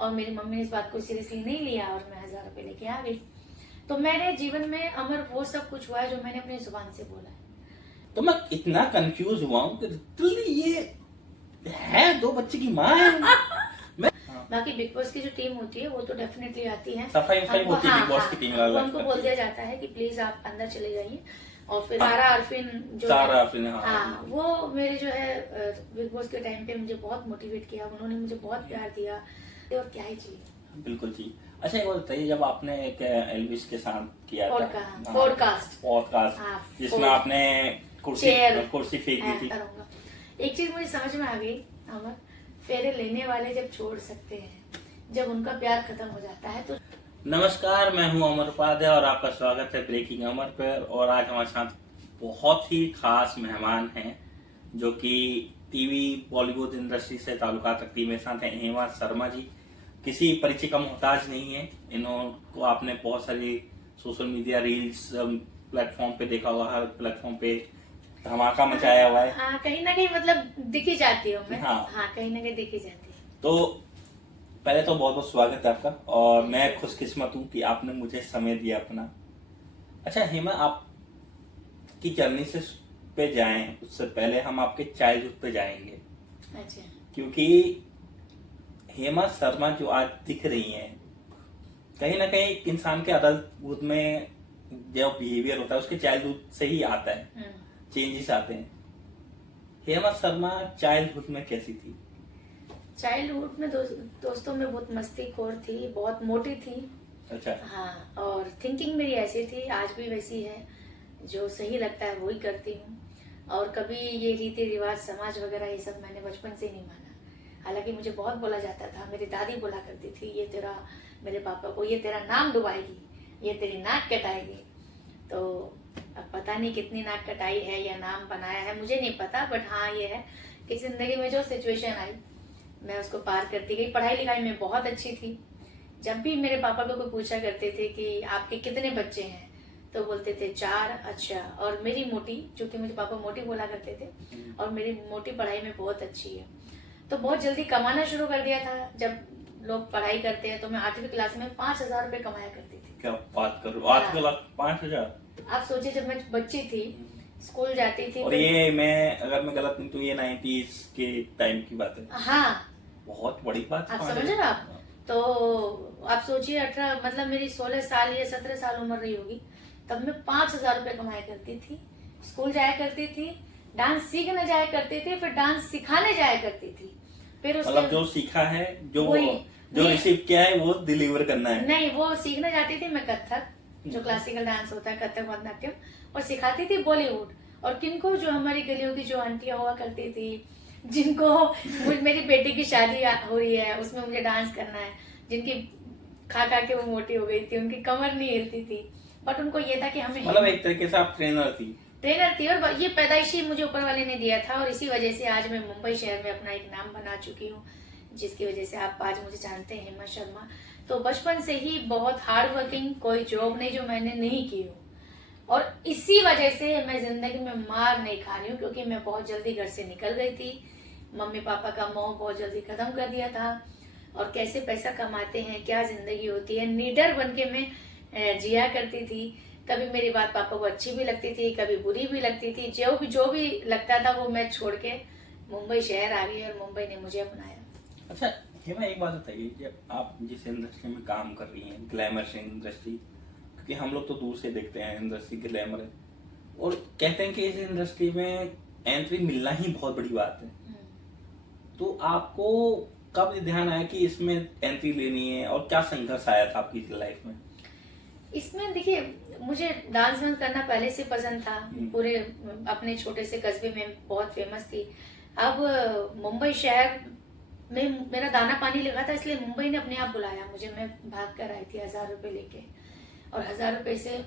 और मेरी मम्मी ने इस बात को सीरियसली नहीं लिया और मैं 1000 रुपए लेके आ गई। तो मेरे जीवन में अमर वो सब कुछ हुआ है जो मैंने अपनी जुबान से बोला है। तो मैं इतना कंफ्यूज हुआ हूँ कि लिटरली ये है 2 बच्चे की माँ है। बाकी बिग बॉस की जो टीम होती है वो तो डेफिनेटली आती है, सफाई होती है बिग बॉस की टीम वाला। हमको बोल दिया जाता है कि प्लीज आप अंदर चले जाइए। और फिर सारा अरफिन जो सारा अरफिन, हाँ, वो मेरे जो है बिग बॉस के टाइम पे मुझे बहुत मोटिवेट किया, उन्होंने मुझे बहुत प्यार दिया और क्या ही चाहिए। बिल्कुल जी। अच्छा एक बात बताइए, जब आपने एक एल्विस के साथ किया था पॉडकास्ट जिसमें आपने कुर्सी फेंक दी थी, एक चीज मुझे समझ में आ गई अमर, फेरे लेने वाले जब छोड़ सकते हैं, जब उनका प्यार खत्म हो जाता है तो। नमस्कार, मैं हूं अमर उपाध्याय और आपका स्वागत है ब्रेकिंग अमर पर। और आज हमारे साथ बहुत ही खास मेहमान हैं जो कि टीवी बॉलीवुड इंडस्ट्री से ताल्लुकात रखती है। मेरे साथ हैं हेमा शर्मा जी। किसी परिचय का मोहताज नहीं है, इनको आपने बहुत सारी सोशल मीडिया रील्स प्लेटफॉर्म पे देखा होगा, हर प्लेटफॉर्म पे धमाका मचाया हुआ है। हाँ, कहीं ना कहीं मतलब दिखी जाती हूँ मैं। हाँ, कहीं ना कहीं दिखी जाती है। तो पहले तो बहुत बहुत स्वागत है आपका और मैं खुशकिस्मत हूँ कि आपने मुझे समय दिया अपना। अच्छा हेमा, आप की जर्नी से पे जाएं उससे पहले हम आपके चाइल्डहुड पे जाएंगे। अच्छा। क्योंकि हेमा शर्मा जो आज दिख रही हैं, कहीं ना कहीं इंसान के अडल्टहुड में जो बिहेवियर होता है उसके चाइल्डहुड से ही आता है, चेंजेस आते हैं। हेमा शर्मा चाइल्डहुड में कैसी थी? चाइल्डहुड में दोस्तों में बहुत मस्तीखोर थी, बहुत मोटी थी। अच्छा। हाँ, और थिंकिंग मेरी ऐसी थी, आज भी वैसी है, जो सही लगता है वही करती हूँ। और कभी ये रीति रिवाज समाज वगैरह ये सब मैंने बचपन से नहीं माना। हालांकि मुझे बहुत बोला जाता था, मेरी दादी बोला करती थी ये तेरा, मेरे पापा को, ये तेरा नाम डुबाएगी, ये तेरी नाक कटाएगी। तो अब पता नहीं कितनी नाक कटाई है या नाम बनाया है, मुझे नहीं पता, बट हाँ ये है कि जिंदगी में जो सिचुएशन आई मैं उसको पार करती गई। पढ़ाई लिखाई में बहुत अच्छी थी। जब भी मेरे पापा को कोई पूछा करते थे कि आपके कितने बच्चे हैं तो बोलते थे 4। अच्छा, और मेरी मोटी, चूंकि मुझे पापा मोटी बोला करते थे, और मेरी मोटी पढ़ाई में बहुत अच्छी है, तो बहुत जल्दी कमाना शुरू कर दिया था। जब लोग पढ़ाई करते हैं तो मैं 8वीं क्लास में 5000 रुपए कमाया करती थी। क्या बात कर रहे हो, 8 5000? आप सोचिए, जब मैं बच्ची थी, स्कूल जाती थी। और ये मैं अगर मैं गलत नहीं तो ये 90s के टाइम की बात है। हाँ, बहुत बड़ी बात। आप समझ रहे हो आप? तो आप सोचिए 18, मतलब मेरी 16 साल या 17 साल उम्र रही होगी, तब मैं 5000 रुपए कमाया करती थी। स्कूल जाया करती थी, डांस सीखने जाया करती थी, फिर डांस सिखाने जाया करती थी। फिर उसके मतलब जो सीखा है, जो रिसीव किया है वो डिलीवर करना है। नहीं, वो सीखने जाती थी मैं कथक, जो क्लासिकल डांस होता है, कथक भरतनाट्यम, और सिखाती थी बॉलीवुड। और किनको, जो हमारी गलियों की जो आंटियां हुआ करती थी, जिनको मेरी बेटी की शादी हो रही है उसमें मुझे डांस करना है, जिनकी खा खा के वो मोटी हो गई थी, उनकी कमर नहीं हिलती थी, बट उनको ये था कि हमें, मतलब एक तरीके से आप ट्रेनर थी। और ये पैदाइशी मुझे ऊपर वाले ने दिया था। और इसी वजह से आज मैं मुंबई शहर में अपना एक नाम बना चुकी हूँ, जिसकी वजह से आप आज मुझे जानते हैं, हेमा शर्मा। तो बचपन से ही बहुत हार्ड वर्किंग, कोई जॉब नहीं जो मैंने नहीं की हो, और इसी वजह से मैं जिंदगी में मार नहीं खा रही हूँ, क्योंकि मैं बहुत जल्दी घर से निकल गई थी। मम्मी पापा का मोह बहुत जल्दी खत्म कर दिया था, और कैसे पैसा कमाते हैं, क्या जिंदगी होती है, निडर बन के मैं जिया करती थी। कभी मेरी बात पापा को अच्छी भी लगती थी, कभी बुरी भी लगती थी, जो भी लगता था वो मैं छोड़ के मुंबई शहर आ गई, और मुंबई ने मुझे अपनाया। अच्छा हेमा, एक बात बताइए, जब आप जिस इंडस्ट्री में काम कर रही हैं, ग्लैमर इंडस्ट्री, क्योंकि हम लोग तो दूर से देखते हैं इंडस्ट्री ग्लैमर है, और कहते हैं कि इस इंडस्ट्री में एंट्री मिलना ही बहुत बड़ी बात है, तो आपको कब ध्यान आया कि इसमें एंट्री लेनी है, और क्या संघर्ष आया था आपकी लाइफ में? इसमें देखिए, मुझे डांस वांस करना पहले से पसंद था, पूरे अपने छोटे से कस्बे में बहुत फेमस थी। अब मुंबई शहर में मेरा दाना पानी लगा था, इसलिए मुंबई ने अपने आप बुलाया मुझे। मैं भाग कर आई थी 1000 रुपए लेके, और 1000 रुपए से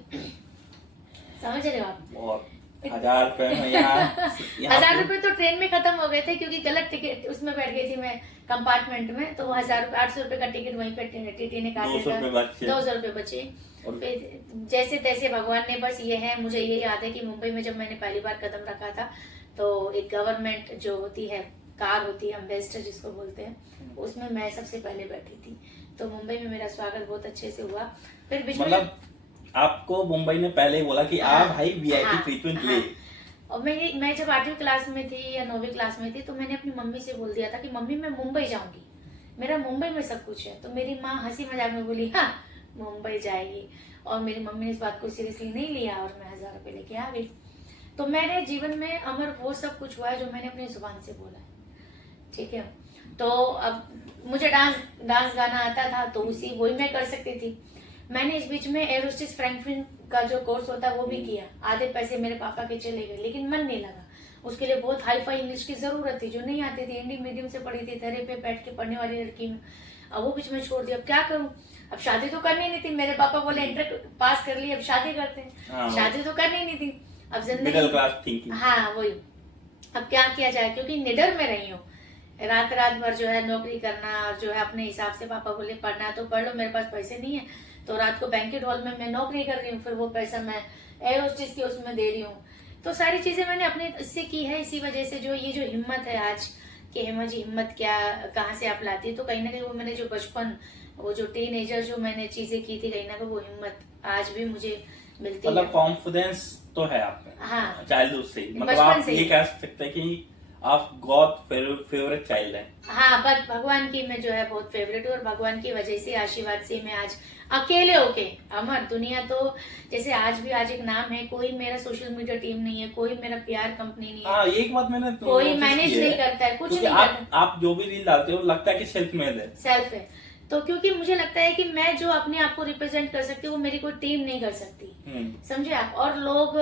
समझ रहे हो आप, 1000 रुपए में यहाँ 1000 रुपए तो ट्रेन में खत्म हो गए थे, क्योंकि गलत टिकट उसमें बैठ गई थी मैं कंपार्टमेंट में, तो 800 रुपए का टिकट वहीं पे टीटी ने काट दिया था, 200 रुपए बचे। फिर जैसे तैसे भगवान ने, बस ये है, मुझे ये याद है कि मुंबई में जब मैंने पहली बार कदम रखा था, तो एक गवर्नमेंट जो होती है कार होती है एम्बेसडर जिसको बोलते हैं, उसमें मैं सबसे पहले बैठी थी। तो मुंबई में मेरा स्वागत बहुत अच्छे से हुआ। फिर बीच में मतलब आपको मुंबई ने पहले ही बोला कि हाँ, आप भाई वीआईपी हाँ, ट्रीटमेंट हाँ। ले। और मैं जब 8वीं क्लास में थी या 9वीं क्लास में थी तो मैंने अपनी मम्मी से बोल दिया था कि मम्मी मैं मुंबई जाऊंगी, मेरा मुंबई में सब कुछ है। तो मेरी माँ हंसी मजाक में बोली हाँ मुंबई जाएगी, और मेरी मम्मी ने इस बात को सीरियसली नहीं लिया और मैं 1000 रुपये लेके आ गई। तो मेरे जीवन में अमर वो सब कुछ हुआ है जो मैंने अपनी जुबान से बोला है, ठीक है। तो अब मुझे डांस गाना आता था तो उसी वही मैं कर सकती थी। मैंने इस बीच में एरोस्टिस फ्रैंकलिन का जो कोर्स होता है वो भी किया, आधे पैसे मेरे पापा के चले गए, लेकिन मन नहीं लगा। उसके लिए बहुत हाई फाई इंग्लिश की जरूरत थी जो नहीं आती थी, इंडियन मीडियम से पढ़ी थी, धरे पे बैठ के पढ़ने वाली लड़की में। अब वो बीच में छोड़ दिया, अब क्या करूं, अब शादी तो करनी नहीं थी। मेरे पापा बोले इंटर पास कर ली, अब शादी करते हैं, शादी तो करनी नहीं थी। अब मिडिल जिंदगी, क्लास थिंकिंग। हाँ वही, अब क्या किया जाए, क्योंकि निडर में रही हूँ। रात रात भर जो है नौकरी करना, और जो है अपने हिसाब से पापा बोले पढ़ना है तो पढ़ लो, मेरे पास पैसे नहीं है तो रात को बैंकेट हॉल में मैं नौकरी कर रही हूँ, फिर वो पैसा मैं एयर होस्टेस की उसमें दे रही हूँ। तो सारी चीजें मैंने अपने इससे की है। इसी वजह से जो ये जो हिम्मत है आज कि हेमा जी हिम्मत क्या, कहाँ से आप लाती है, तो कहीं ना कहीं वो मैंने जो बचपन, वो जो टीनेजर जो मैंने चीजें की थी, कहीं ना कहीं वो हिम्मत आज भी मुझे मिलती मतलब है। कॉन्फिडेंस तो है आप में, हाँ, चाइल्डहुड से ही। मतलब बचपन आप से ये ही। कह सकते हैं कि आप गॉड फेवरेट चाइल्ड हैं। हाँ, बट भगवान की मैं जो है बहुत फेवरेट हूँ, और भगवान की वजह से, आशीर्वाद से मैं आज अकेले होके अमर, दुनिया तो जैसे आज एक नाम है, कोई मेरा सोशल मीडिया टीम नहीं है, कोई मेरा पीआर कंपनी नहीं है, हाँ, एक बात मैंने कोई notice मैनेज की है, नहीं करता है, कुछ क्योंकि नहीं करता, आप जो भी रील डालते हो लगता है कि सेल्फ मेड है। सेल्फ है। तो क्योंकि मुझे लगता है कि मैं जो अपने आप को रिप्रेजेंट कर सकती हूँ वो मेरी कोई टीम नहीं कर सकती, समझे आप। और लोग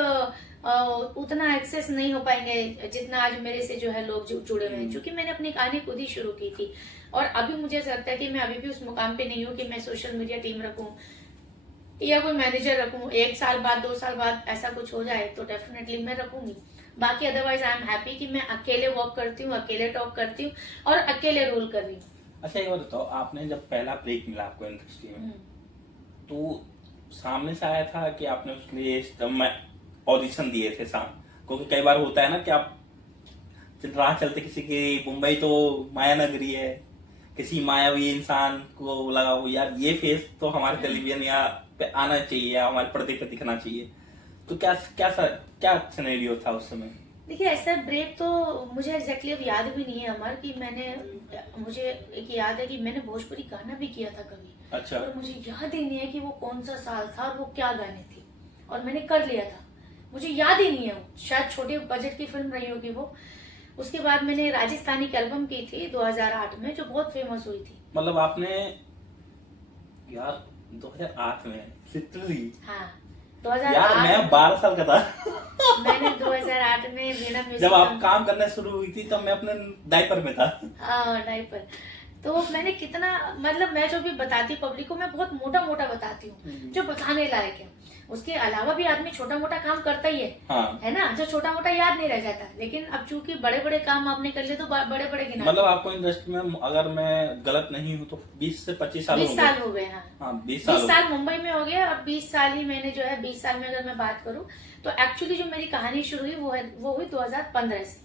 उतना एक्सेस नहीं हो पाएंगे जितना आज मेरे से जो है लोग जुड़े हुए हैं, क्योंकि मैंने अपनी कहानी खुद ही शुरू की थी। और अभी मुझे ऐसा लगता है कि मैं अभी भी उस मुकाम पे नहीं हूँ कि मैं सोशल मीडिया टीम रखूं या कोई मैनेजर रखूं। 1 साल बाद 2 साल बाद ऐसा कुछ हो जाए तो डेफिनेटली मैं रखूंगी, बाकी अदरवाइज आई एम हैप्पी कि मैं अकेले वर्क करती हूँ, अकेले टॉक करती हूँ और अकेले रोल कर रही हूँ। अच्छा, एक बात बताओ, आपने जब पहला ब्रेक मिला आपको इंडस्ट्री में, तो सामने से आया था कि आपने उसके लिए ऑडिशन दिए थे क्योंकि कई बार होता है ना कि आप राह चलते किसी की, मुंबई तो माया नगरी है, किसी मायावी इंसान को लगा वो यार ये फेस तो हमारे टेलीविजन या पे आना चाहिए, हमारे पर्दे पे दिखना चाहिए, तो क्या सिनेरियो था उस समय? देखिए, ऐसा ब्रेक तो मुझे एग्जैक्टली अब याद भी नहीं है अमर, कि मुझे एक याद है कि मैंने भोजपुरी गाना भी किया था कभी। अच्छा। और मुझे याद ही नहीं है कि वो कौन सा साल था और वो क्या गाने थे, और मैंने कर लिया था, मुझे याद ही नहीं है। वो शायद छोटे बजट की फिल्म रही होगी वो। उसके बाद मैंने राजस्थानी की एल्बम की थी 2008 में, जो बहुत फेमस हुई थी। मतलब आपने यार 2008 में लिटरली? हाँ, यार मैं 12 साल का था। मैंने 2008 में वीणा म्यूजिक, जब आप काम करना शुरू हुई थी तब मैं अपने डायपर में था। हाँ, डायपर। तो मैंने कितना, मतलब मैं जो भी बताती हूँ पब्लिक को, मैं बहुत मोटा मोटा बताती हूँ जो बताने लायक है। उसके अलावा भी आदमी छोटा मोटा काम करता ही है, हाँ। है ना, जो छोटा मोटा याद नहीं रह जाता। लेकिन अब चूंकि बड़े बड़े काम आपने कर लिए तो बड़े बड़े गिना। मतलब आपको इंडस्ट्री में, अगर मैं गलत नहीं हूँ तो 20 से 25 साल 20 साल हो गए। हाँ, 20 साल मुंबई में हो गया, और 20 साल ही मैंने जो है, 20 साल में अगर मैं बात करूँ तो एक्चुअली जो मेरी कहानी शुरू हुई वो हुई 2015 से।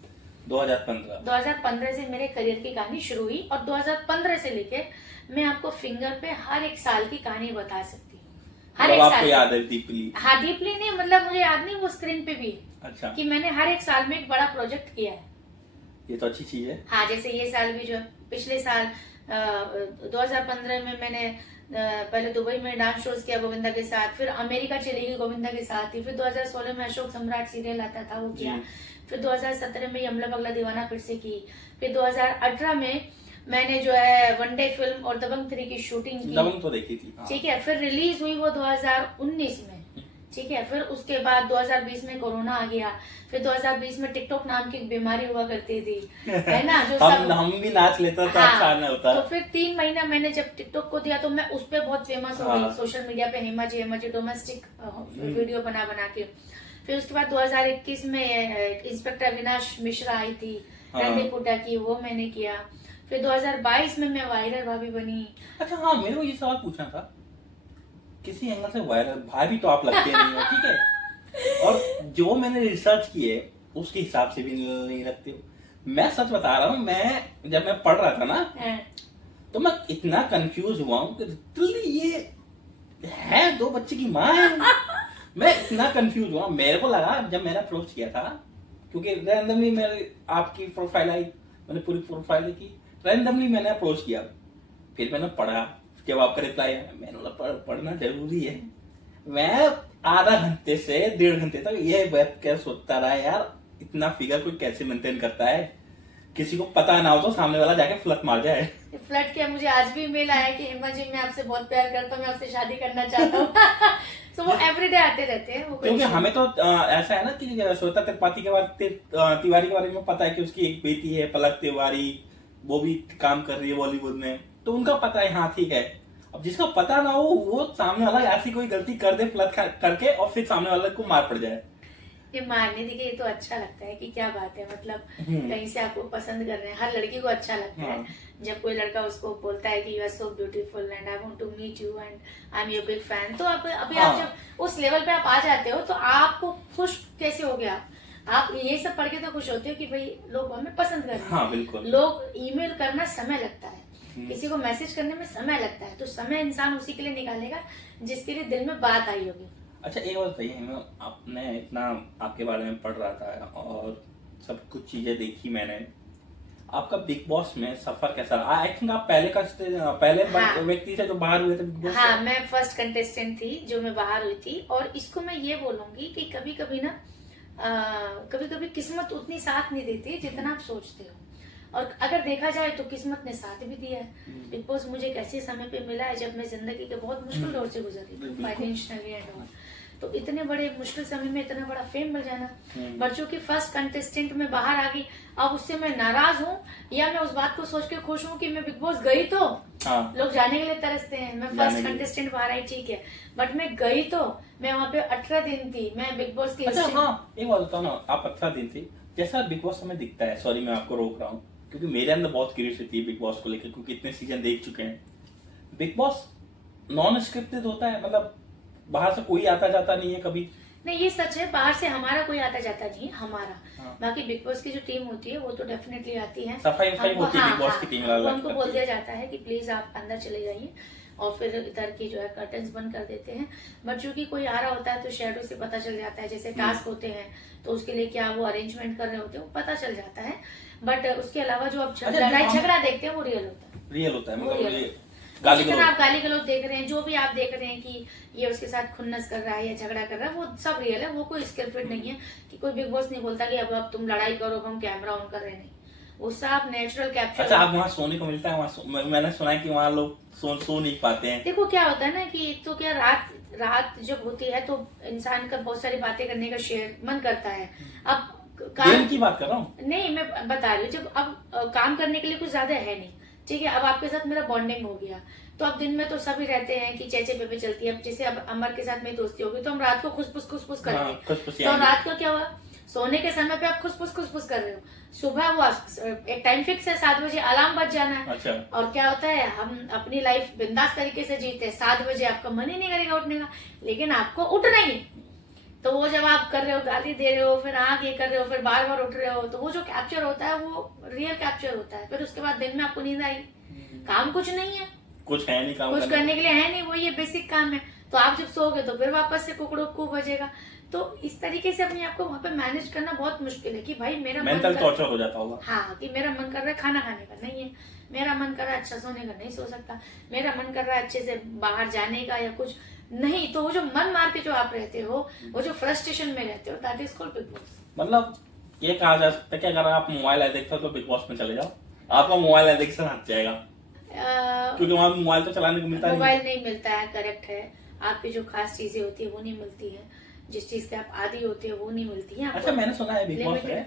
2015 से मेरे करियर की कहानी शुरू हुई, और 2015 से लेके मैं आपको फिंगर पे हर एक साल की कहानी बता सकती हूँ, हर एक आपको साल। याद है डीपली? हाँ, डीपली नहीं, मतलब मुझे याद नहीं, वो स्क्रीन पे भी है। अच्छा। कि मैंने हर एक साल में एक बड़ा प्रोजेक्ट किया है। ये तो अच्छी चीज है। हाँ, जैसे ये साल भी जो है, पिछले साल 2015 में मैंने पहले दुबई में डांस शोज किया गोविंदा के साथ, फिर अमेरिका चली गई गोविंदा के साथ ही, फिर 2016 में अशोक सम्राट सीरियल आता था वो किया, फिर 2017 में यमला पगला दीवाना फिर से की, फिर 2018 में मैंने जो है वनडे फिल्म और दबंग 3 की शूटिंग की। दबंग तो देखी थी। ठीक है, फिर रिलीज हुई वो 2019 में। ठीक है, फिर उसके बाद 2020 में कोरोना आ गया, फिर 2020 में टिकटॉक नाम की एक बीमारी हुआ करती थी, है ना, जो हम भी नाच लेता था। हाँ, अच्छा नहीं होता। तो फिर 3 महीना मैंने जब टिकटॉक को दिया तो मैं उस पर बहुत फेमस हो गई सोशल मीडिया पे, हेमा जी डोमेस्टिक वीडियो बना के। फिर उसके बाद 2021 में इंस्पेक्टर अविनाश मिश्रा आई थी, रंडी पुटा की, वो मैंने किया। फिर 2022 में मैं वायरल भाभी बनी। अच्छा, हाँ, मेरे को ये सवाल पूछना था, किसी एंगल से वायरल भाभी तो आप लगते नहीं हो, ठीक है, और जो मैंने रिसर्च की है उसके हिसाब से भी नहीं लगते हो, मैं सच बता रहा हूँ, मैं जब मैं पढ़ रहा था ना हाँ। तो मैं इतना कंफ्यूज हुआ हूँ कि लिटरली ये है 2 बच्चे की माँ है। मैं इतना कंफ्यूज हुआ, मेरे को लगा जब मैंने अप्रोच किया था, क्योंकि रैंडमली मेरे आपकी प्रोफाइल आई, मैंने पूरी प्रोफाइल देखी, रैंडमली मैंने अप्रोच किया, फिर मैंने पढ़ा, जब आपका रिप्लाई आया मैंने बोला पढ़ना जरूरी है। मैं आधा घंटे से 1.5 घंटे तक ये बात क्या सोचता रहा यार, इतना फिगर कोई कैसे मेंटेन करता है, किसी को पता ना हो तो सामने वाला जाके फ्लट मार जाए। फ्लर्ट किया, मुझे आज भी मेल आया कि हेमा जी मैं आपसे बहुत प्यार करता हूँ, मैं आपसे शादी करना चाहता हूँ। तो वो एवरीडे आते रहते हैं वो। क्योंकि हमें तो ऐसा है ना कि श्वेता त्रिपाठी के बारे तिवारी के बारे में पता है कि उसकी एक बेटी है पलक तिवारी, वो भी काम कर रही है बॉलीवुड में, तो उनका पता है, हाँ ठीक है। अब जिसका पता ना हो वो सामने वाला ऐसी कोई गलती कर दे फ्लर्ट करके और फिर सामने वाले को मार पड़ जाए। ये मारने देखिए, ये तो अच्छा लगता है कि क्या बात है, मतलब कहीं से आपको पसंद कर रहे हैं, हर लड़की को अच्छा लगता है जब कोई लड़का उसको बोलता है कि you are so beautiful and I want to meet you and I am your big fan. तो अभी आप जब उस लेवल पे आप आ जाते हो तो आपको खुश कैसे हो गया आप ये सब पढ़ के तो खुश होते हो कि भाई लोग हमें पसंद कर रहे हैं। हाँ बिल्कुल। लोग ईमेल करना समय लगता है, किसी को मैसेज करने में समय लगता है, तो समय इंसान उसी के लिए निकालेगा जिसके लिए दिल में बात आई होगी। अच्छा एक बात बताइए, आपने इतना आपके बारे में पढ़ रहा था और सब कुछ चीजें देखी मैंने, आपका बिग बॉस में सफर कैसा रहा? आई थिंक आप पहले हाँ। व्यक्ति थे जो बाहर हुए थे बिग बॉस। हाँ, मैं फर्स्ट कंटेस्टेंट थी जो मैं बाहर हुई थी। और इसको मैं ये बोलूंगी कि कभी कभी ना कभी कभी किस्मत उतनी साथ नहीं देती जितना आप सोचते हो, और अगर देखा जाए तो किस्मत ने साथ भी दिया है। बिग बॉस मुझे एक ऐसे समय पे मिला है जब मैं जिंदगी के बहुत मुश्किल दौर से गुजरी थी, फाइनेंशियली एंड ऑल। तो इतने बड़े मुश्किल समय में इतना बड़ा फेम मिल जाना, बच्चों की फर्स्ट कंटेस्टेंट में बाहर आ गई, अब उससे मैं नाराज हूँ या मैं उस बात को सोच के खुश हूँ कि मैं बिग बॉस गई तो हाँ। लोग जाने के लिए तरसते हैं, मैं फर्स्ट कंटेस्टेंट बाहर आई ठीक है, बट मैं गई तो मैं वहाँ पे 18 दिन थी, मैं बिग बॉस की। अच्छा हाँ, एक बात बताओ ना, आप 18 दिन थी, जैसा बिग बॉस हमें दिखता है, सॉरी मैं आपको रोक रहा हूँ क्योंकि मेरे अंदर बहुत क्यूरियोसिटी है बिग बॉस को लेकर, क्योंकि इतने सीजन देख चुके हैं। बिग बॉस नॉन स्क्रिप्टेड होता है, मतलब बाहर से कोई आता जाता नहीं है कभी? नहीं, ये सच है, बाहर से हमारा कोई आता जाता नहीं है हमारा। हाँ। बाकी बिग बॉस की जो टीम होती है वो तो डेफिनेटली आती है, सफाई होती है हाँ, बिग बॉस की टीम हमको बोल दिया जाता है कि प्लीज आप अंदर चले जाइए, और फिर इधर की जो है कर्टन्स बंद कर देते हैं। बट चूंकि कोई आ रहा होता है तो शेडो से पता चल जाता है, जैसे टास्क होते हैं तो उसके लिए क्या वो अरेंजमेंट कर रहे होते हैं वो पता चल जाता है। बट उसके अलावा जो आप लड़ाई झगड़ा देखते हैं वो रियल होता है, रियल होता है, मतलब जितना आप गाली गलौज देख रहे हैं, जो भी आप देख रहे हैं कि ये उसके साथ खुन्नस कर रहा है या झगड़ा कर रहा है, वो सब रियल है, वो कोई स्क्रिप्टेड नहीं है। कि कोई बिग बॉस नहीं बोलता कि अब तुम लड़ाई करो, अब हम कैमरा ऑन कर रहे हैं, नहीं, वो सब नेचुरल कैप्चर। अच्छा, आप वहाँ सोने को मिलता है? वहाँ मैंने सुना है कि वहाँ लोग सो नहीं पाते हैं। देखो क्या होता है ना कि एक तो क्या रात जब होती है तो इंसान का बहुत सारी बातें करने का शेयर मन करता है। अब गेम की बात कर रहा हूँ, नहीं मैं बता रही हूँ, जब अब काम करने के लिए कुछ ज्यादा है नहीं, ठीक है, अब आपके साथ मेरा बॉन्डिंग हो गया, तो अब दिन में तो सभी रहते हैं कि चेचे पेपे चलती है। अब जैसे अब अमर के साथ मेरी दोस्ती होगी तो हम रात को खुसफुस करेंगे। तो रात को क्या हुआ, सोने के समय पे आप खुसफुस कर रहे हो, सुबह वो एक टाइम फिक्स है 7 बजे अलार्म बज जाना है। अच्छा। और क्या होता है, हम अपनी लाइफ बिंदास तरीके से जीते हैं, 7 बजे आपका मन ही नहीं करेगा उठने का, लेकिन आपको उठना ही है। तो वो जब आप कर रहे हो, गाली दे रहे हो, फिर आँख ये कर रहे हो, फिर बार बार उठ रहे हो, तो वो जो कैप्चर होता है वो रियल कैप्चर होता है। फिर उसके बाद दिन में आपको नींद आई, काम कुछ नहीं है, कुछ है नहीं, काम कुछ करने के लिए है नहीं, वो ये बेसिक काम है। तो आप जब सोओगे तो फिर वापस से कुकड़ू बजेगा। तो इस तरीके से अपने आप को वहाँ पे मैनेज करना बहुत मुश्किल है कि भाई मेरा मेंटल टॉर्चर हो जाता होगा। हाँ, कि मेरा मन कर रहा है खाना खाने का, नहीं है, मेरा मन कर रहा है अच्छा सोने का, नहीं सो सकता, मेरा मन कर रहा है अच्छे से बाहर जाने का या कुछ नहीं। तो वो जो मन मार के जो आप रहते हो, वो जो फ्रस्ट्रेशन में रहते हो, that is called big boss. मतलब ये कहा जा सकता है कि अगर आप मोबाइल एडिक्ट हो तो बिग बॉस में चले जाओ, आपका मोबाइल एडिक्शन हट जाएगा, क्योंकि वहाँ मोबाइल तो चलाने को मिलता मोबाइल नहीं मिलता है, करेक्ट है। आपकी जो खास चीजें होती है वो नहीं मिलती है, जिस चीज के आप आदी होते हो वो नहीं मिलती है। अच्छा, मैंने सुना है बिग बॉस में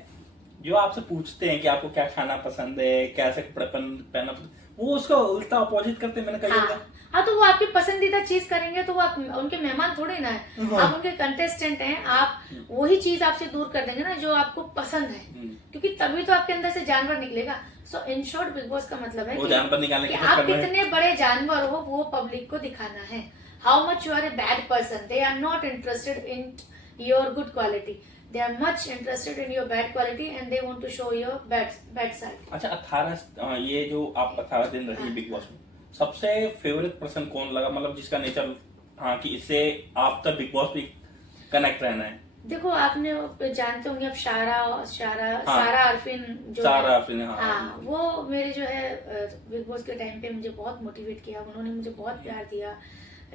जो आपसे पूछते हैं कि आपको क्या खाना पसंद है, कैसे कपड़े पहनना पसंद, वो उसका उल्टा अपोजिट करते हैं, मैंने कही। हाँ, तो वो आपकी पसंदीदा चीज करेंगे तो वो आप उनके मेहमान थोड़े ना है, आप उनके कंटेस्टेंट हैं, आप वही चीज आपसे दूर कर देंगे ना जो आपको पसंद है, क्योंकि तभी तो आपके अंदर से जानवर निकलेगा। सो इन शॉर्ट बिग बॉस का मतलब है कि आप कितने बड़े जानवर हो वो पब्लिक को दिखाना है। How much you are a bad person, they are not interested in your good quality. they are much interested in your bad quality and they want to show your bad side. अच्छा 18 ये जो आप 18 दिन रही big boss में, सबसे favourite person कौन लगा, मतलब जिसका नेचर हाँ कि इससे आप तक बिग बॉस भी कनेक्ट रहना है? देखो आपने जानते होंगे आप हाँ, सारा अरफिन जो सारा है, अरफिन, हाँ वो मेरे जो है बिग बॉस के टाइम पे मुझे बहुत मोटिवेट किया, उन्होंने मुझे बहुत प्यार दिया।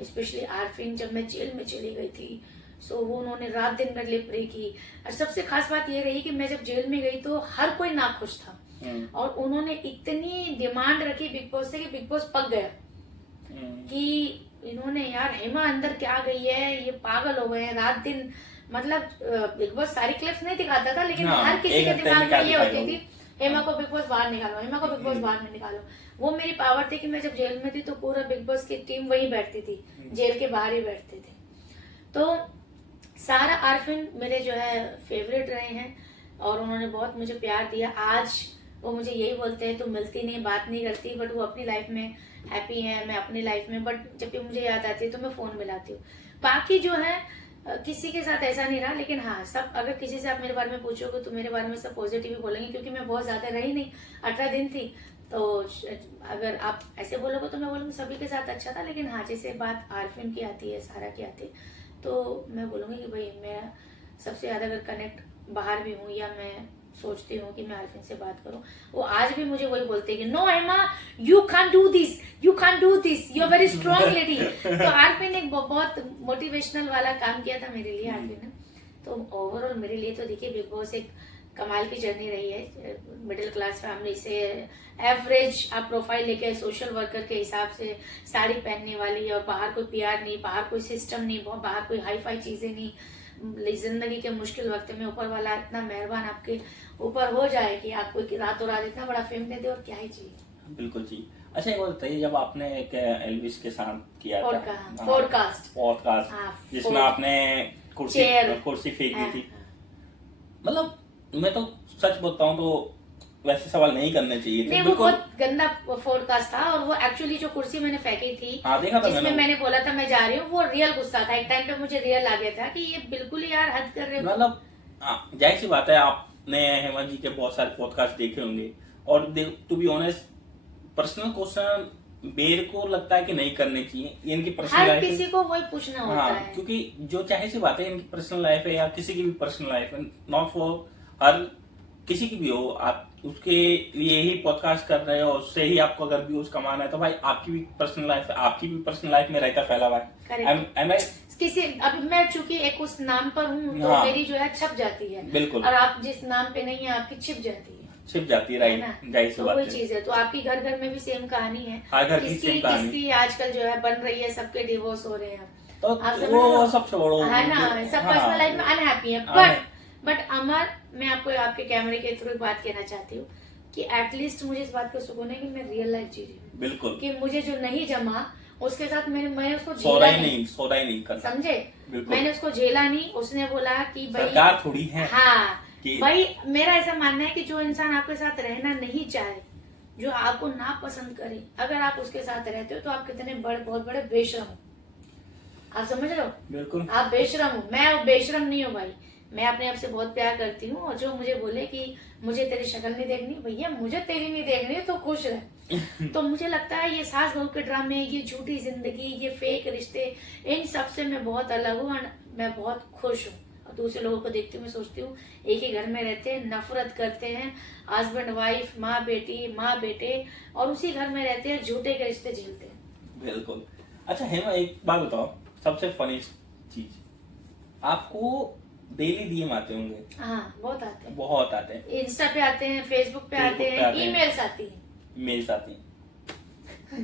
स्पेशली आरफिन जब मैं जेल में चली गई थी, सो वो उन्होंने रात दिन मेरे लिए प्रे की। और सबसे खास बात ये रही कि मैं जब जेल में गई तो हर कोई नाखुश था और उन्होंने इतनी डिमांड रखी बिग बॉस से कि बिग बॉस पक गया कि इन्होंने यार हेमा अंदर क्या गई है, ये पागल हो गए हैं रात दिन। मतलब बिग बॉस सारी क्लिप्स नहीं दिखाता था, लेकिन हाँ, हर किसी एक के हफ्ते दिमाग में क्या में ये होती दिखाएगा थी हेमा को बिग बॉस बाहर निकालो, हेमा को बिग बॉस बाहर में निकालो। वो मेरी पावर थी कि मैं जब जेल में थी तो पूरा बिग बॉस की टीम वही बैठती थी, जेल के बाहर ही बैठते थे। तो सारा आरफिन मेरे जो है फेवरेट रहे हैं और उन्होंने बहुत मुझे प्यार दिया। आज वो मुझे यही बोलते हैं, तो मिलती नहीं, बात नहीं करती, बट वो अपनी लाइफ में हैप्पी है, मैं अपनी लाइफ में। बट जब भी मुझे याद आती है तो मैं फोन मिलाती हूँ। बाकी जो है किसी के साथ ऐसा नहीं रहा, लेकिन हाँ सब अगर किसी से आप मेरे बारे में पूछोगे तो मेरे बारे में सब पॉजिटिव ही बोलेंगे, क्योंकि मैं बहुत ज्यादा रही नहीं, 18 दिन थी। तो अगर आप ऐसे बोलोगे तो मैं बोलूंगी सभी के साथ अच्छा था, लेकिन हाँ जैसे बात आरफिन की आती है, सारा की आती है, तो मैं बोलूंगी कि भाई मैं सबसे ज्यादा अगर कनेक्ट बाहर भी हूँ या मैं सोचती हूँ कि मैं आरफिन से बात करूँ, वो आज भी मुझे वही बोलते हैं कि no Hema you can do this, you can do this, you are very strong lady. तो आरफिन ने बहुत मोटिवेशनल वाला काम किया था मेरे लिए आरफिन ने। तो ओवरऑल मेरे लिए तो देखिए बिग बॉस एक कमाल की जर्नी रही है। मिडिल क्लास फैमिली से एवरेज आप प्रोफाइल लेके सोशल वर्कर के हिसाब से साड़ी पहनने वाली, और बाहर कोई प्यार नहीं, बाहर कोई सिस्टम नहीं, बाहर कोई हाई फाई चीजें नहीं। जिंदगी के मुश्किल वक्त में ऊपर वाला इतना मेहरबान आपके ऊपर हो जाए कि आपको रातों रात इतना बड़ा फेम दे दे, और क्या ही चाहिए। बिल्कुल जी। अच्छा एक बात बताइए, जब आपने एक एल्विस के साथ किया था पॉडकास्ट जिसमें आपने कुर्सी फेंक दी थी, मतलब मैं तो सच बोलता हूँ तो वैसे सवाल नहीं करने चाहिए थे। नहीं, वो बहुत गंदा पॉडकास्ट था, और वो एक्चुअली जो कुर्सी मैंने फेंकी थी, हाँ, देखा था जिसमें मैंने बोला था मैं जा रही हूँ, वो रियल गुस्सा था। एक टाइम पे मुझे रियल आ गया था कि ये बिल्कुल ही यार हद कर रहे हो। मतलब जाहिर सी बात है, आपने हेमंत जी के बहुत सारे पॉडकास्ट देखे होंगे, और to be honest personal question मेरे को लगता है कि नहीं करने चाहिए, ये इनकी पर्सनल लाइफ है, किसी को वही पूछना होता है। क्योंकि जो चाहे सी बात है, इनकी पर्सनल लाइफ है या किसी की भी पर्सनल लाइफ है, नॉट फॉर हर किसी की भी हो, आप उसके लिए ही पॉडकास्ट कर रहे हो, उससे ही आपको अगर व्यूज कमाना है, तो भाई आपकी भी पर्सनल लाइफ है, आपकी भी पर्सनल लाइफ में रहता फैला हुआ है। किसी अब मैं चूंकि एक उस नाम पर हूँ तो हाँ, मेरी जो है छप जाती है, बिल्कुल, और आप जिस नाम पे नहीं है आपकी छिप जाती है, राइट, जाहिर सी बात है। वही चीज है। तो आपकी घर घर में भी सेम कहानी है, किसकी आजकल जो है बन रही है, सबके डिवोर्स हो रहे हैं, तो वो सबसे बड़ा है ना, सब पर्सनल लाइफ में अनहैप्पी है। बट अमर, मैं आपको आपके कैमरे के थ्रू एक बात कहना चाहती हूँ कि एटलीस्ट मुझे इस बात का सुकून है कि मैं रियल लाइफ जी रही हूँ। बिल्कुल, कि मुझे जो नहीं जमा उसके साथ मैंने उसको झेला नहीं करना, समझे, मैंने उसको झेला नहीं। उसने बोला कि भाई सरकार थोड़ी है, हाँ भाई, मेरा ऐसा मानना है कि जो इंसान आपके साथ रहना नहीं चाहे, जो आपको ना पसंद करे, अगर आप उसके साथ रहते हो तो आप कितने बहुत बड़े बेशरम हो। आप समझ रहे हो? बिल्कुल, आप बेशरम हो, मैं बेशरम नहीं हूँ भाई। मैं अपने आप से बहुत प्यार करती हूँ, और जो मुझे बोले कि मुझे तेरी शक्ल नहीं देखनी, भैया मुझे तेरी नहीं देखनी तो खुश रह। तो मुझे लगता है ये सास बहू के ड्रामे, ये झूठी जिंदगी, ये फेक रिश्ते, इन सब से मैं बहुत अलग हूँ, और मैं बहुत खुश हूँ। और दूसरे लोगों को देखती हूँ, मैं सोचती हूँ एक ही घर में रहते हैं, नफरत करते हैं, हस्बैंड वाइफ, माँ बेटे, और उसी घर में रहते हैं, झूठे के रिश्ते झेलते हैं। बिल्कुल। अच्छा हेमा, एक बात बताओ, सबसे फनी चीज, आपको डेली डीएम आते होंगे? हाँ, बहुत आते हैं। इंस्टा पे आते हैं, फेसबुक पे आते हैं, ईमेल्स आती हैं।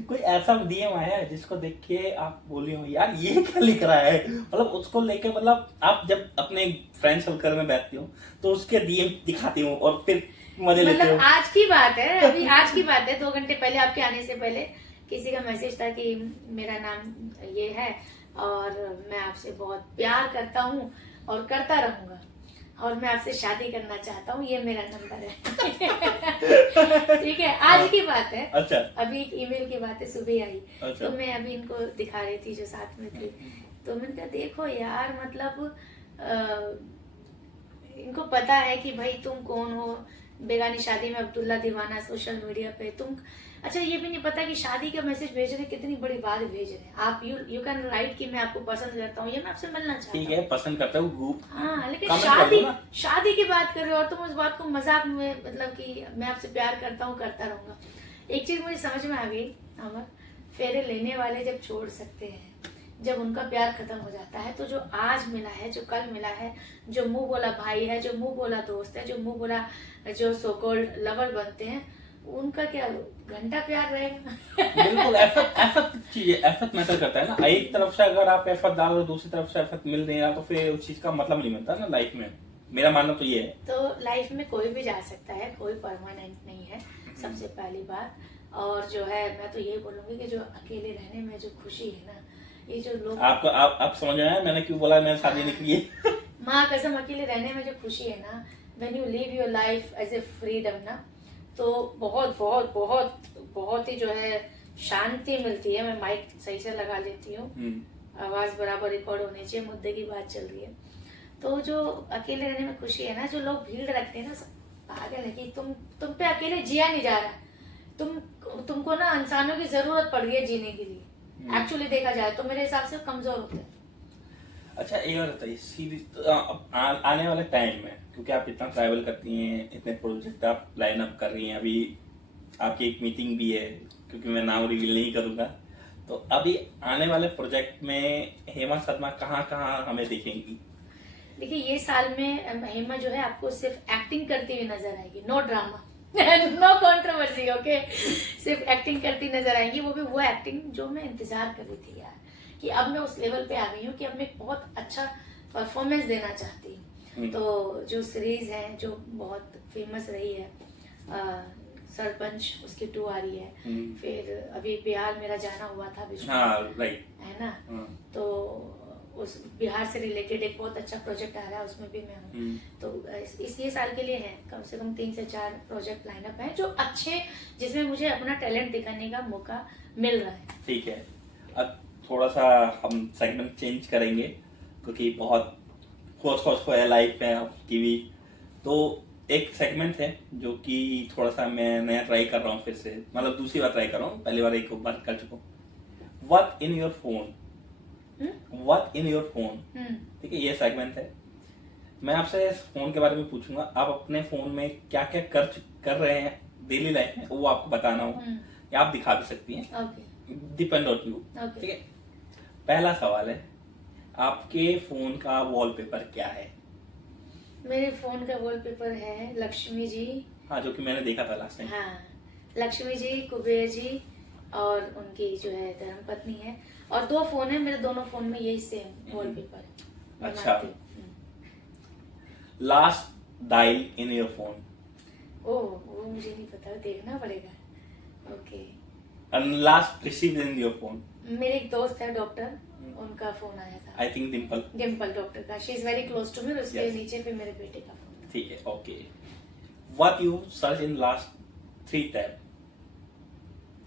कोई ऐसा डीएम आया है जिसको देख के आप बोली हो यार ये क्या लिख रहा है, मतलब उसको लेके, मतलब आप जब अपने फ्रेंड सर्कल में बैठती हो तो उसके डीएम दिखाती हो और फिर मजे लेते हो? आज की बात है, अभी आज की बात है, 2 घंटे पहले आपके आने से पहले किसी का मैसेज था कि मेरा नाम ये है और मैं आपसे बहुत प्यार करता हूँ और करता रहूंगा, और मैं आपसे शादी करना चाहता हूँ, ये मेरा नंबर है। ठीक है, आज की बात है। अच्छा, अभी एक ईमेल की बात है, सुबह आई। अच्छा। तो मैं अभी इनको दिखा रही थी जो साथ में थी, तो मैंने कहा देखो यार, मतलब इनको पता है कि भाई तुम कौन हो, बेगानी शादी में अब्दुल्ला दीवाना सोशल मीडिया पे तुम। अच्छा ये भी नहीं पता कि शादी का मैसेज भेज रहे कितनी बड़ी बात भेज रहे हैं आप। यू कैन राइट कि मैं आपको पसंद करता हूँ या मैं आपसे मिलना चाहता हूँ, ठीक है, पसंद करता हूँ ग्रुप। हाँ, लेकिन comment कर दो ना। शादी की बात कर रहे हो और तुम उस बात को मजाक में, मतलब कि मैं आपसे प्यार करता हूँ, करता रहूंगा। एक चीज मुझे समझ में आ गई अमर, फेरे लेने वाले जब छोड़ सकते हैं, जब उनका प्यार खत्म हो जाता है, तो जो आज मिला है, जो कल मिला है, जो मुंह बोला भाई है, जो मुंह बोला दोस्त है, जो मुंह बोला जो सो कॉल्ड लवर बनते हैं, उनका क्या घंटा प्यार रहेगा। बिल्कुल, एफर्ट चीज है, एफर्ट मैटर करता है ना। एक तरफ से अगर आप एफर्ट डाल रहे हो, दूसरी तरफ से एफर्ट मिल नहीं रहा, तो फिर उस चीज का मतलब नहीं मिलता ना लाइफ में। मेरा मानना तो ये है। तो लाइफ में कोई भी जा सकता है, कोई परमानेंट नहीं है, सबसे पहली बात। और जो है मैं तो ये बोलूंगी कि जो अकेले रहने में जो खुशी है ना, ये जो लोग आपको आप समझ में आया मैंने क्यों बोला मैंने शादी नहीं की है? माँ कसम, अकेले रहने में जो खुशी है ना, when you live your life as a freedom ना, तो बहुत बहुत बहुत बहुत ही जो है शांति मिलती है। मैं माइक सही से लगा लेती हूँ, आवाज बराबर रिकॉर्ड होनी चाहिए, मुद्दे की बात चल रही है। तो जो अकेले रहने में खुशी है ना, जो लोग भीड़ रखते हैं ना, पागल है कि तुम पे अकेले जिया नहीं जा रहा, तुमको ना इंसानों की जरूरत पड़ रही है जीने के लिए। एक्चुअली देखा जाए तो मेरे हिसाब से कमजोर होते हैं। अच्छा एक बार बताइए, सीरीज आने वाले टाइम में, क्योंकि आप इतना ट्रैवल करती हैं, इतने प्रोजेक्ट आप लाइन अप कर रही हैं, अभी आपकी एक मीटिंग भी है, क्योंकि मैं नाम रिवील नहीं करूंगा, तो अभी आने वाले प्रोजेक्ट में हेमा शर्मा कहाँ कहाँ हमें देखेंगी? देखिए ये साल में हेमा जो है आपको सिर्फ एक्टिंग करती हुई नजर आएगी, no drama no controversy, okay. सिर्फ एक्टिंग करती नजर आएंगी, वो भी वो एक्टिंग जो मैं इंतजार कर रही थी यार, कि अब मैं उस लेवल पे आ गई हूँ कि अब मैं बहुत अच्छा परफॉर्मेंस देना चाहती हूँ। तो जो सीरीज है जो बहुत फेमस रही है, सरपंच, उसकी 2 आ रही है। फिर अभी बिहार मेरा जाना हुआ था बीच में, राइट है ना, तो उस बिहार से रिलेटेड एक बहुत अच्छा प्रोजेक्ट आ रहा है, उसमें भी मैं हूँ। तो इस ये साल के लिए है कम से कम 3 से 4 प्रोजेक्ट लाइनअप है जो अच्छे, जिसमें मुझे अपना टैलेंट दिखाने का मौका मिल रहा है। ठीक है, अब थोड़ा सा हम सेगमेंट चेंज करेंगे, क्योंकि बहुत खोज है लाइफ में आपकी भी। तो एक सेगमेंट है जो कि थोड़ा सा मैं नया ट्राई कर रहा हूँ, फिर से मतलब दूसरी बार ट्राई कर रहा हूँ, पहली बार एक बार कर चुका हूँ। What in your phone, what in your phone, ठीक है, ये सेगमेंट है। मैं आपसे इस फोन के बारे में पूछूंगा, आप अपने फोन में क्या क्या कर रहे हैं डेली लाइफ में, वो आपको बताना हो, या आप दिखा भी सकती हैं, डिपेंड ऑन यू, ठीक है। पहला सवाल है, आपके फोन का वॉलपेपर क्या है? मेरे फोन का वॉलपेपर है लक्ष्मी जी। हाँ, जो कि मैंने देखा था लास्ट टाइम। हाँ, लक्ष्मी जी, कुबेर जी और उनकी जो है धर्मपत्नी है, और 2 फोन है मेरे, दोनों फोन में यही सेम वॉलपेपर है। अच्छा, last dial in your phone? Oh, वो मुझे नहीं पता, देखना पड़ेगा। Okay. And last receive in your phone? मेरे एक दोस्त है डॉक्टर, उनका फोन आया था। आई थिंक डिम्पल डॉक्टर का, she is very close to me, उसके Yes. नीचे फिर मेरे बेटे का फोन। ठीक है, okay. What you search in last 3 tab?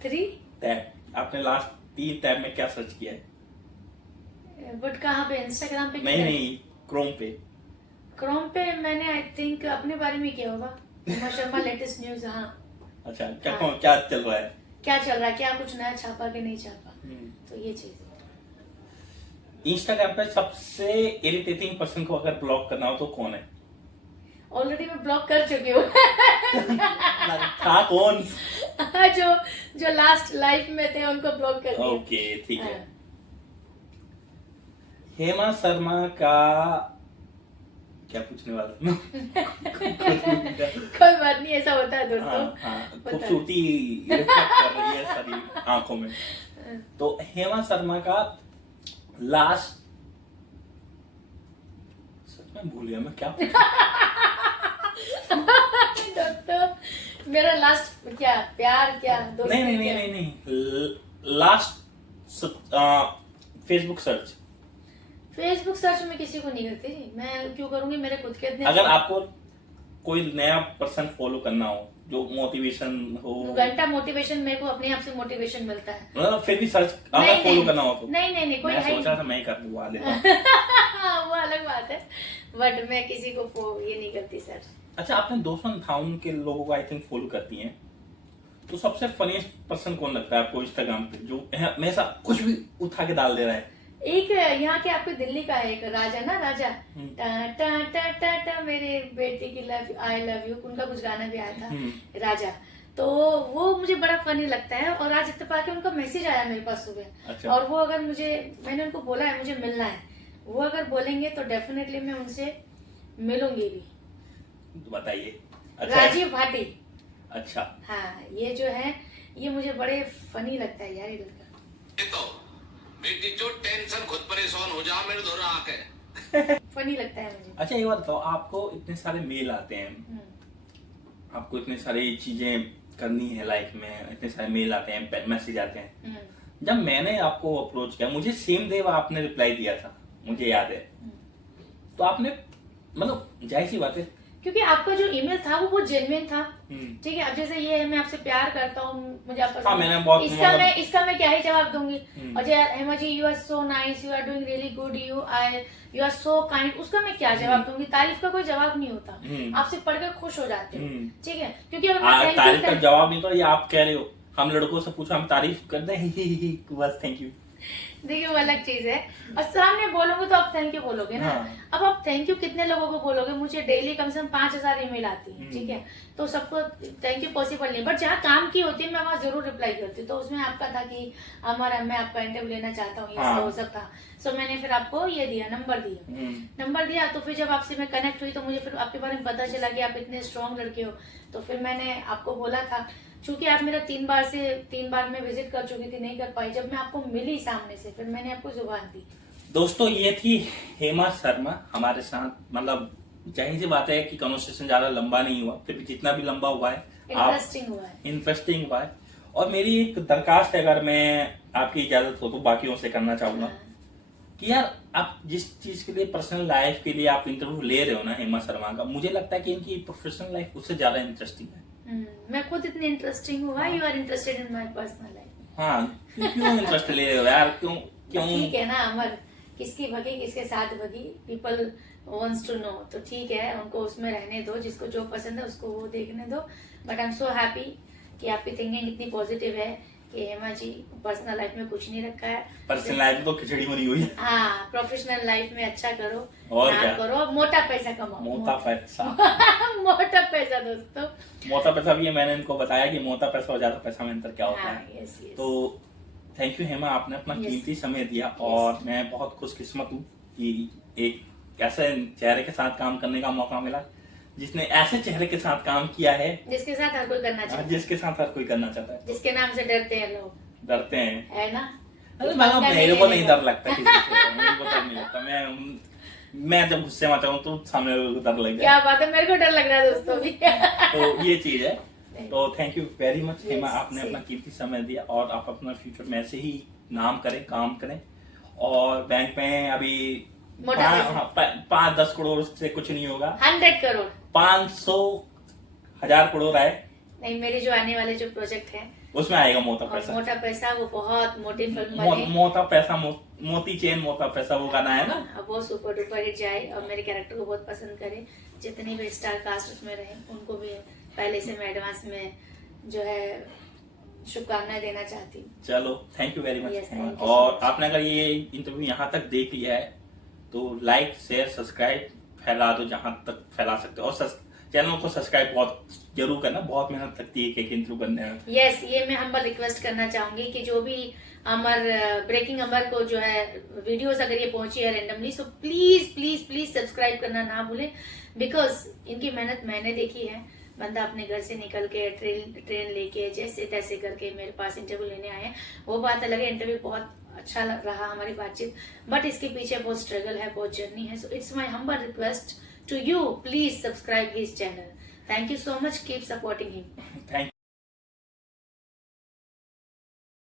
3 tab, आपने लास्ट 3 टैब में क्या सर्च किया है? बट कहाँ पे, इंस्टाग्राम पे? नहीं, क्रोम पे। क्रोम पे मैंने आई थिंक अपने बारे में किया होगा, हेमा शर्मा लेटेस्ट न्यूज। हाँ। अच्छा, क्या हाँ। क्या चल रहा है? क्या चल रहा है, क्या कुछ नया छापा कि नहीं छापा, तो ये चीज। इंस्टाग्राम पे सबसे इरिटेटिंग पर्सन को अगर ब्लॉक करना हो तो कौन है? ऑलरेडी मैं ब्लॉक कर चुकी हूँ था कौन? जो लास्ट लाइफ में थे उनको ब्लॉक कर दिया। ओके, ठीक है। हेमा शर्मा का क्या पूछने वाला था? कोई बात नहीं, ऐसा होता है दोस्तों। हाँ, खूबसूरती रिफ्लेक्ट कर रही है सारी आंखों में। तो हेमा शर्मा का लास्ट, सच में भूल गया मैं क्या दोस्तों, मेरा लास्ट क्या प्यार, क्या दोस्ती? नहीं, last Facebook search. Facebook search में किसी को नहीं करती, मैं क्यों करूंगी, मेरे खुद के इतने। अगर आपको कोई नया पर्सन फॉलो करना हो जो मोटिवेशन हो, घंटा मोटिवेशन, मेरे को अपने आप से मोटिवेशन मिलता है, मतलब फिर भी सर्च अगर फॉलो करना हो तो? नहीं, कोई मैं है सोचा था मैं ही कर दूंगा वो अलग बात है, बट मैं किसी को ये नहीं करती सर। अच्छा, आपने 258 के लोगों को आई थिंक फॉलो करती हैं, तो सबसे फनीस्ट पर्सन कौन लगता है आपको इंस्टाग्राम पे, जो हमेशा कुछ भी उठा के डाल दे रहा है? एक यहाँ के आपको दिल्ली का है एक राजा ना, राजा टा टा टा टा टा मेरे बेटे की लव आई लव यू, उनका कुछ गाना भी आया था राजा, तो वो मुझे बड़ा फनी लगता है। और आज इत्तेफाक उनका मैसेज आया मेरे पास सुबह। अच्छा। और वो अगर मैंने उनको बोला है मुझे मिलना है, वो अगर बोलेंगे तो डेफिनेटली मैं उनसे मिलूंगी भी। बताइए। अच्छा, राजीव भाटी। अच्छा। हाँ, ये जो है ये मुझे बड़े फनी लगता है यार ये लड़का। तो बेटी जो टेंशन खुद परेशान हो जा मेरे दोरा आके फनी लगता है मुझे। अच्छा, ये बात बताओ, आपको इतने सारे मेल आते हैं, आपको इतने सारी चीजें करनी है लाइफ में, इतने सारे मेल आते हैं, मैसेज आते हैं, जब मैंने आपको अप्रोच किया, मुझे सेम डे आपने रिप्लाई दिया था, मुझे याद है, तो आपने मतलब जाहिर सी बात है क्योंकि आपका जो ईमेल था वो बहुत जेन्युइन था। ठीक है, अब जैसे ये है मैं आपसे प्यार करता हूँ, मुझे आप पसंद, मैंने बहुत इसका मैं क्या ही जवाब दूंगी। Ajay Hema ji you are so nice, you are doing really good, you are so kind, उसका मैं क्या जवाब दूंगी? तारीफ का कोई जवाब नहीं होता, आपसे पढ़कर खुश हो जाते हो। ठीक है, क्योंकि अगर तारीफ का जवाब नहीं, तो ये आप कह रहे हो हम लड़कों से पूछो हम तारीफ कर दें बस थैंक यू। देखिए वो अलग चीज है, और सामने बोलोगे तो आप थैंक यू बोलोगे ना। हाँ। अब आप थैंक यू कितने लोगों को बोलोगे? मुझे डेली कम से कम 5000 ईमेल आती है, ठीक है, तो सबको थैंक यू पॉसिबल नहीं, बट जहाँ काम की होती है मैं वहाँ जरूर रिप्लाई करती हूँ। तो उसमें आपका था कि हमारा मैं आपका इंटरव्यू लेना चाहता हूँ, ये हो सब था, सो मैंने फिर आपको ये दिया, नंबर दिया। तो फिर जब आपसे मैं कनेक्ट हुई तो मुझे फिर आपके बारे में पता चला कि आप इतने स्ट्रॉन्ग लड़के हो, तो फिर मैंने आपको बोला था, चूंकि आप मेरा 3 बार मैं विजिट कर चुकी थी, नहीं कर पाई, जब मैं आपको मिली सामने से फिर मैंने आपको जुबान दी। दोस्तों, ये थी हेमा शर्मा हमारे साथ, मतलब जाहिर सी बात है कि कन्वर्सेशन ज्यादा लंबा नहीं हुआ, फिर भी जितना भी लंबा हुआ है इंटरेस्टिंग हुआ है। और मेरी एक दरखास्त है, अगर मैं आपकी इजाजत हो तो बाकियों से करना चाहूंगा कि यार आप जिस चीज के लिए पर्सनल लाइफ के लिए आप इंटरव्यू ले रहे हो ना हेमा शर्मा का, मुझे लगता है कि इनकी प्रोफेशनल लाइफ उससे ज्यादा इंटरेस्टिंग है। मैं खुद इतनी इंटरेस्टिंग हुआ, you are interested in my personal life. हाँ, क्यों इंटरेस्ट ले रहे हो यार, क्यों? ठीक है ना अमर, किसकी भगी किसके साथ भगी, पीपल वांट्स टू नो, तो ठीक है उनको उसमें रहने दो, जिसको जो पसंद है उसको वो देखने दो। But I am so happy कि आपकी थिंकिंग इतनी पॉजिटिव है कि हेमा जी पर्सनल लाइफ में कुछ नहीं रखा है, पर्सनल लाइफ में तो खिचड़ी बनी हुई है। हाँ, प्रोफेशनल लाइफ में अच्छा करो और क्या करो, मोटा पैसा कमाओ। मोटा पैसा मोटा पैसा दोस्तों, मोटा पैसा भी है। मैंने इनको बताया कि मोटा पैसा और ज्यादा पैसा में अंतर क्या होता है। यस। तो थैंक यू हेमा, आपने अपना कीमती समय दिया और मैं बहुत खुशकिस्मत हूँ कि एक ऐसे चेहरे के साथ काम करने का मौका मिला, जिसने ऐसे चेहरे के साथ काम किया है जिसके साथ हर कोई करना चाहता है, जिसके साथ हर कोई करना चाहता है, जिसके नाम से डरते हैं लोग, डरते हैं, है ना? अरे मेरे को नहीं डर लगता किसी से, मेरे को डर नहीं लगता। मैं जब गुस्से में आता हूँ तो सामने वाले को डर लग क्या बात है, मेरे को डर लग रहा है दोस्तों भी। तो ये चीज है। तो thank you very much Hema, आपने अपना कीमती समय दिया और आप अपना फ्यूचर में ऐसे ही नाम करें, काम करें। और बैंक में अभी 5-10 करोड़ से कुछ नहीं होगा, 100 करोड़ 500,000 करोड़ आए नहीं, मेरे जो आने वाले जो प्रोजेक्ट है उसमें आएगा मोटा पैसा। मोटा पैसा वो बहुत मोटी फिल्म बने, मोटा पैसा मोती चेन मोटा पैसा, वो गाना है ना, वो सुपर डुपर हिट जाए और मेरे कैरेक्टर को बहुत पसंद करे, जितनी भी स्टार कास्ट उसमें रहे उनको भी पहले से मैं एडवांस में जो है शुभकामनाएं देना चाहती हूँ। चलो thank you very much. Yes, और आपने अगर ये इंटरव्यू यहाँ तक देख लिया है तो लाइक शेयर सब्सक्राइब फैला दो जहां तक फैला सकते हो, और चैनल को सब्सक्राइब बहुत जरूर करना, बहुत मेहनत लगती है एक इंटरव्यू करने में। यस, ये मैं हम्बल रिक्वेस्ट करना चाहूंगी कि जो भी अमर ब्रेकिंग अमर को जो है वीडियोस अगर ये पहुंची है randomly, so please please please subscribe करना ना भूलें, बिकॉज इनकी मेहनत मैंने देखी है। बंदा अपने घर से निकल के ट्रेन लेके जैसे तैसे करके मेरे पास इंटरव्यू लेने आए हैं, वो बात अलग है, इंटरव्यू बहुत अच्छा रहा हमारी बातचीत, बट इसके पीछे बहुत स्ट्रगल है, बहुत जर्नी है। So it's my humble request to you, please subscribe his channel. Thank you so much, keep supporting him. Thank you.